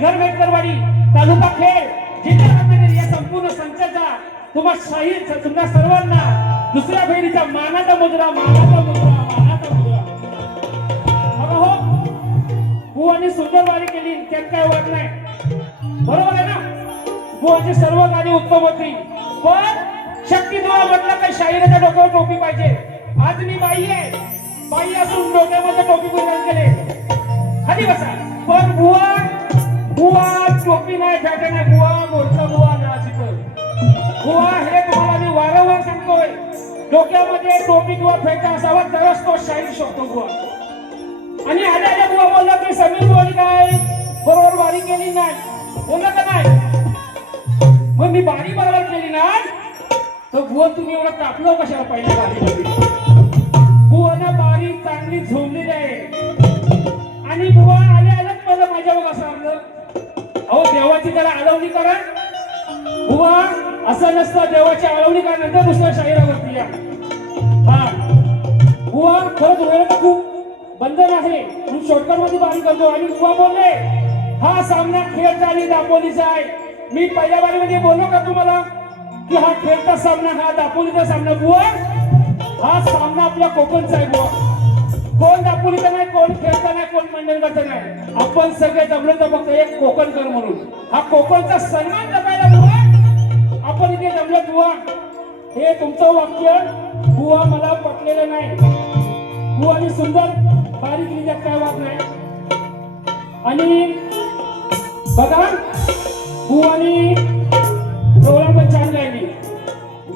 चिंचघर मेटकरवाडी तालुका खेड जिल्हा या संपूर्ण संचाचा तुम्हा शाही तुम्हा सर्वांना दुसऱ्या फेरीचा मानाचा मुद्रा मानाचा मुद्रा मानाचा मुद्रा बघा हो? बुवानी सुंदर वारी केली त्यात काय वाट नाही. बरोबर आहे ना? बुवाची सर्व गाणी उत्तम होती. पण शक्ती तुला म्हटलं काही शाहिराच्या डोक्यावर टोपी पाहिजे? आज मी बाई आहे. बाई असून डोक्यामध्ये टोपी परिधान केले खाली बसा. पण बुवा बुवा टोपी नाही फॅटे नाही. बुवा मोठा बुवा नाशिक बुवा हे तुम्हाला मी वारंवार सांगतोय. डोक्यामध्ये टोपी किंवा फेटा असावा तरच तो शाहीर शकतो बुवा. आणि आल्या बुवा बोलला की समीर बोली काय? बरोबर वारी केली नाही. बोलला का नाही? मग मी बारी बरोबर केली ना तर बुवा तुम्ही एवढं तापलो कशाला पहिल्या बारीमध्ये? बुवाना बारी चांगली झोंबलेली आहे. आणि बुवा आल्या अहो देवाची आळवणी करा. बुवा असं नसतं देवाची आळवणी करा नंतर दुसऱ्या शाहिरावरती या. हा. बुवा खरंच वेळ खूप बंधन आहे. मी शॉर्टकटमध्ये बारी करतो. आणि बुवा बोलले हा सामना खेळ चाली दापोलीचा आहे. मी पहिल्या बारीमध्ये बोललो का तुम्हाला? की हा खेळचा सामना हा दापोलीचा सामना. बुवा हा सामना आपल्या कोकणचा आहे बुवा. कोण दापोलीचा नाही कोण खेळता नाही कोण मंडळाचा नाही. आपण सगळे जमलो तर फक्त एक कोकणकर म्हणून. हा कोकणचा सन्मान जपायला बुवा आपण इथे जमलो बुवा. हे तुमचं वाक्य बुवा मला पटलेलं नाही. बुवानी सुंदर बारीक लिहिल्यात काय वाद नाही. आणि बघा बुवानी गवळण पण छान गायली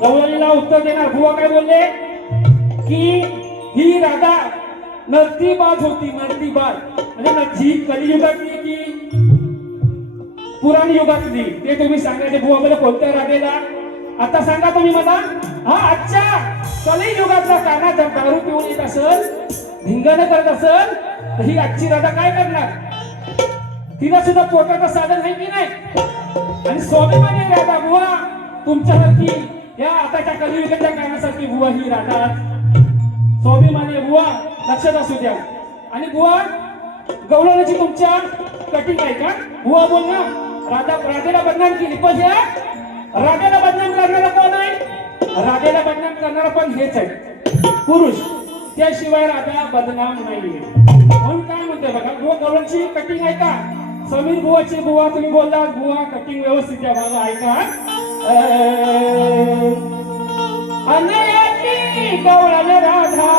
गवळणीला उत्तर देणार. बुवा काय बोलले? की ही राधा नरती बाज होती नर्तीबाज म्हणजे जी कलियुगातली की पुराण युगातली ते तुम्ही सांगायचे बुवा मला कोणत्या रागेला आता सांगा तुम्ही मला. हा आजच्या कलियुगातला काना जर दारू पिऊन येत असल धिंगाणं करत असल तर ही आजची राधा काय करणार? तिला सुद्धा पोटाचं साधन आहे की नाही? आणि स्वाभिमानी राधा बुवा तुमच्यासारखी या आताच्या कलियुगाच्या कानासारखी बुवा ही राधा स्वाभिमानी गुवा लक्षात असू द्या आणि गुवा गवळणाची तुमच्या कटिंग आहे का गुवा बोल ना राधा राधेला बदनाम केली पण हे राधेला बदनाम करणारा कोण आहे राधेला बदनाम करणारा पण हेच आहे पुरुष त्याशिवाय राधा बदनाम नाहीये म्हणून काय म्हणते बघा गुवा गवळणची कटिंग आहे का समीर बुवाची बुवा तुम्ही बोलला बुवा कटिंग व्यवस्थित आहे बघा ऐका अनया गवळण राधा.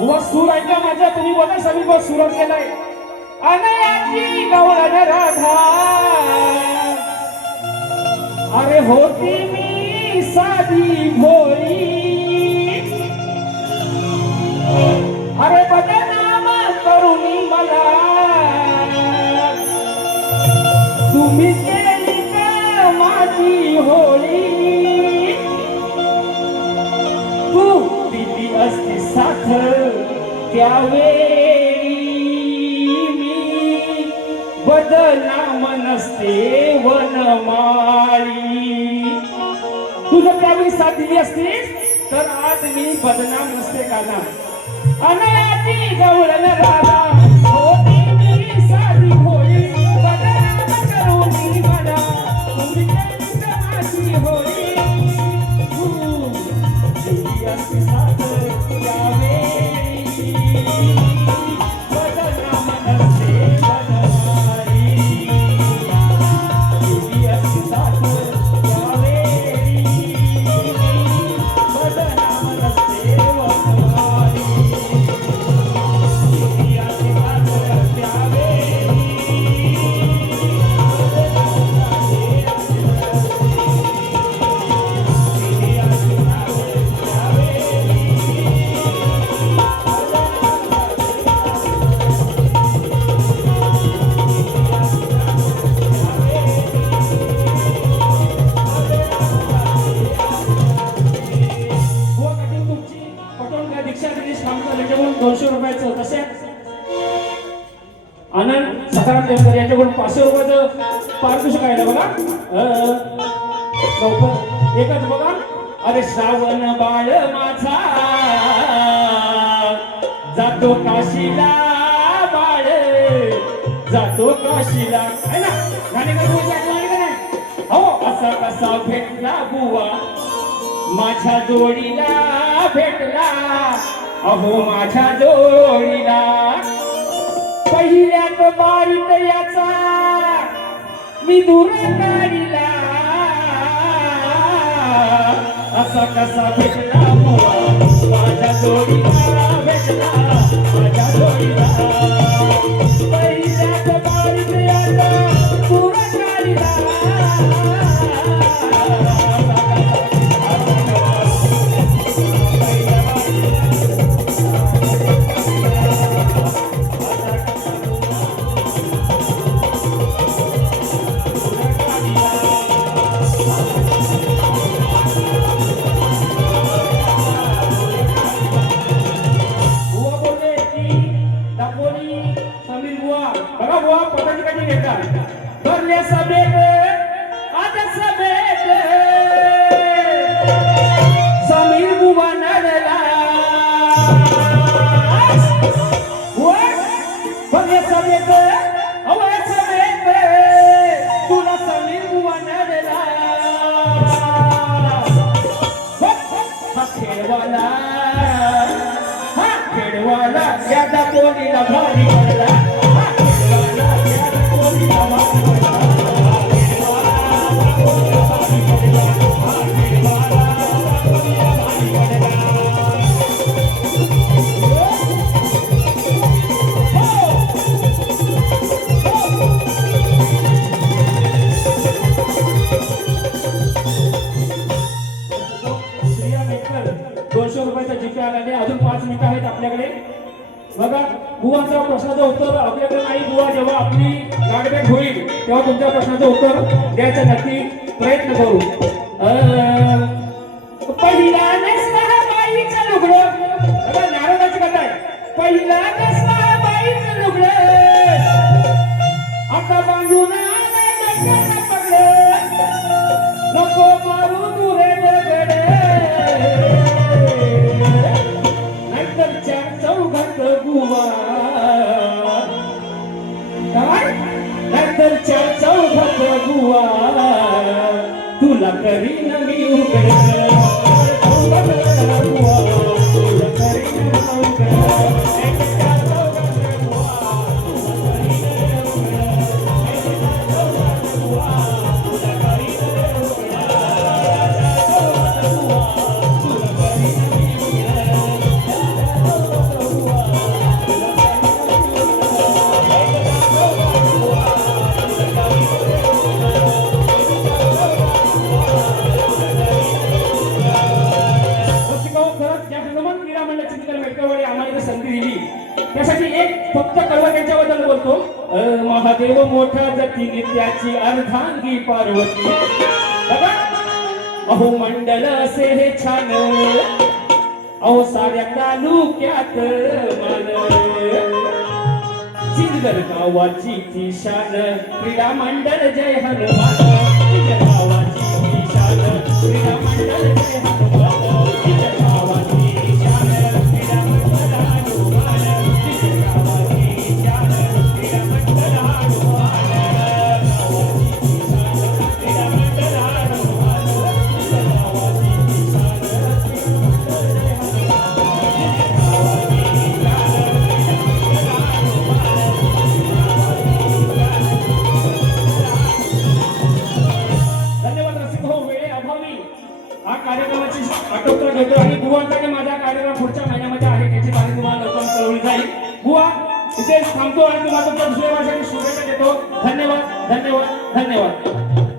बुवा सूर ऐका माझा तुम्ही बोला समीर बुवा सुरात गेलाय. अनयाची गवळण राधा. अरे होती मी साधी भोळी. अरे बदनाम करुणी मला. तुम्ही त्यावेळी मी बदनाम नसते वनमाळी. तू जर त्यावेळी साथ दिली असतीस तर आज मी बदनाम नसते का ना अनयाची गवळण राधा होती पाचशे रुपयाचं पारितोषिक आहे ना बघा? एकच बघा. अरे श्रावण बाळ माझा जातो काशीला बाळ. जातो काशीला. आहे ना? गाणे हो असा कसा भेटला बुवा? माझ्या जोडीला भेटला. अहो माझ्या जोडीला. पहिल्यात बारीत याचा मी दूर काढिला असा कसा भेटला माझ्या जोडीला भेटला माझ्या जोडीला. खेळवाला हा खेळवाला यादा कोणीला भारी बघा बुवांचा प्रश्नाचं उत्तर आपल्याकडे नाही. बुवा जेव्हा आपली गाडबेट होईल तेव्हा तुमच्या प्रश्नाचं उत्तर द्यायचा नक्की प्रयत्न करू. तुला करीन मी फक्त कळवा त्यांच्याबद्दल बोलतो. महादेव मोठा जतीने त्याची अर्धांगी पार्वती. बघा. अहो मंडल असे हे छान. अहो साऱ्या तालुक्यात मान. चिंदर गावाची ती शान. क्रीडा मंडळ जय हनुमान. गावाची ती शान. क्रीडा मंडळ जय हनुमान. हा कार्यक्रमाची आटोपता घेतो आणि बुवांसाठी माझा कार्यक्रम पुढच्या महिन्यामध्ये आहे त्याची माहिती तुम्हाला लवकर कळवली जाईल. बुवा इथे थांबतो आणि तुम्हाला तुमच्या दुसऱ्या भाषेने शुभेच्छा देतो. धन्यवाद धन्यवाद धन्यवाद.